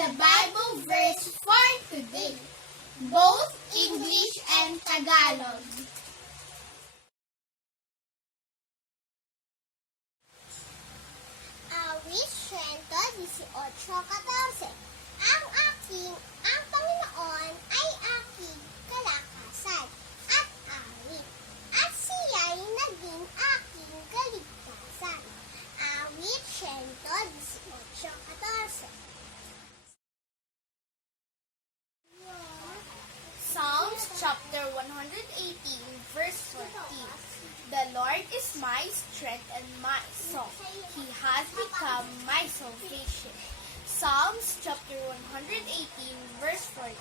the Bible verse for today, both English and Tagalog. Awit 118:14. Ang Panginoon ay aking kalakasan at awit, at siya'y naging aking kaligtasan. Awit 118:14. Psalms chapter 118, verse 14. The Lord is my strength and my song. He has become my salvation. Psalms chapter 118, verse 14.